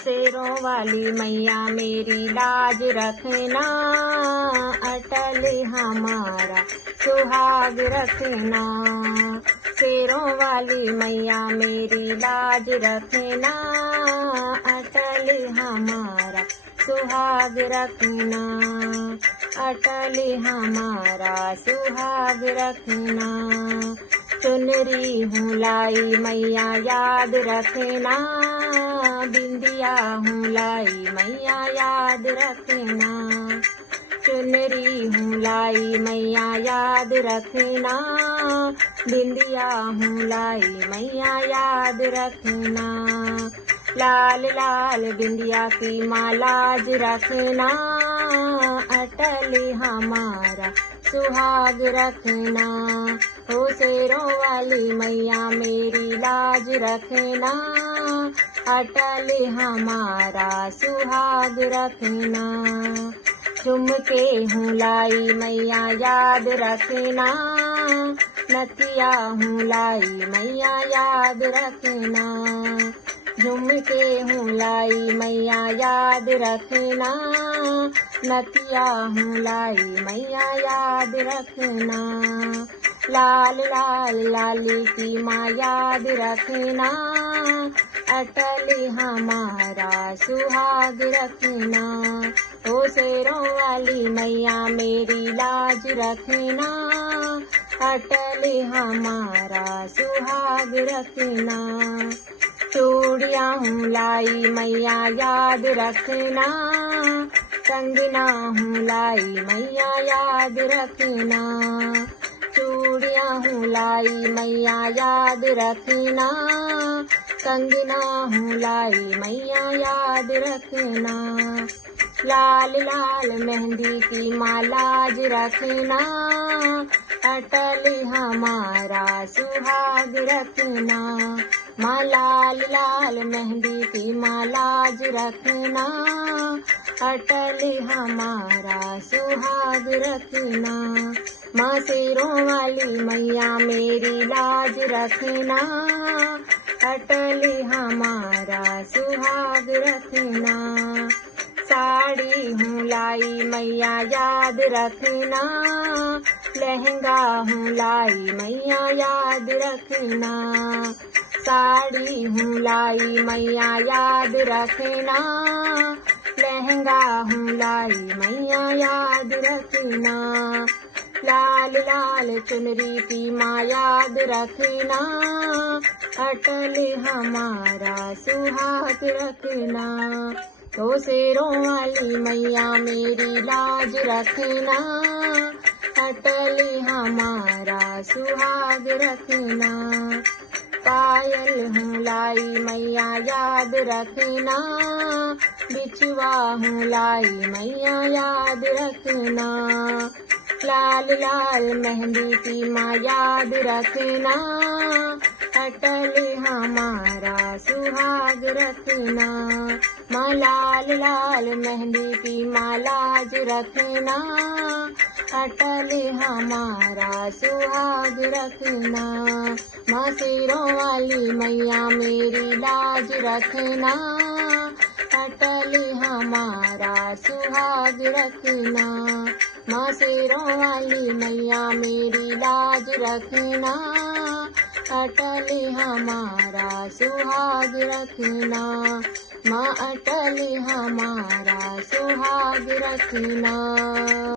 शेरों वाली मैया मेरी लाज रखना, अटल हमारा सुहाग रखना। शेरों वाली मैया मेरी लाज रखना, अटल हमारा सुहाग रखना, अटल हमारा सुहाग रखना। चुनरी हूँ लाई मैया याद रखना, बिंदिया हूँ लाई मैया याद रखना। चुनरी हूँ लाई मैया याद रखना, बिंदिया हूँ लाई मैया याद रखना। लाल लाल बिंदिया की मालाज रखना, अटल हमारा सुहाग रखना। हो शेरों वाली मैया मेरी लाज रखना, अटल हमारा सुहाग रखना। झुमके हूँ लाई मैया याद रखना, नथिया हूँ लाई मैया याद रखना। झुमके हूँ लाई मैया याद रखना, नथिया हूँ लाई मैया याद रखना। लाल लाल लाली की माँ याद रखना, अटल हमारा सुहाग रखना। ओ शेरों वाली मैया मेरी लाज रखना, अटल हमारा सुहाग रखना। चूड़ियाँ हूँ लाई मैया याद रखना, कंगना हूँ लाई मैया याद रखना। चूड़ियाँ हूँ लाई मैया याद रखना, कंगना हूँ लाई मैया याद रखना। लाल लाल मेहंदी की मालाज रखना, अटल हमारा सुहाग रखना। माँ लाल लाल मेहंदी की मालाज रखना, अटल हमारा सुहाग रखना। माँ शेरों वाली मैया मेरी लाज रखना, अटल हमारा सुहाग रखना। साड़ी हूँ लाई मैया याद रखना, लहंगा हूँ लाई मैया याद रखना। साड़ी हूँ लाई मैया याद रखना, लहंगा हूँ लाई मैया याद रखना। लाल लाल चुनरी की माँ याद रखना, अटल हमारा सुहाग रखना। तो शेरों वाली मैया मेरी लाज रखना, अटल हमारा सुहाग रखना। पायल हूँ लाई मैया याद रखना, बिछुआ हूँ लाई मैया याद रखना। लाल लाल मेहंदी की माँ याद रखना, अटल हमारा सुहाग रखना। माँ लाल लाल मेहंदी की माँ लाज रखना, अटल हमारा सुहाग रखना। माँ शेरों वाली मैया मेरी लाज रखना, अटल हमारा सुहाग रखना। माँ शेरों वाली मैया मेरी लाज रखना, अटल हमारा सुहाग रखना। माँ अटल हमारा सुहाग रखना।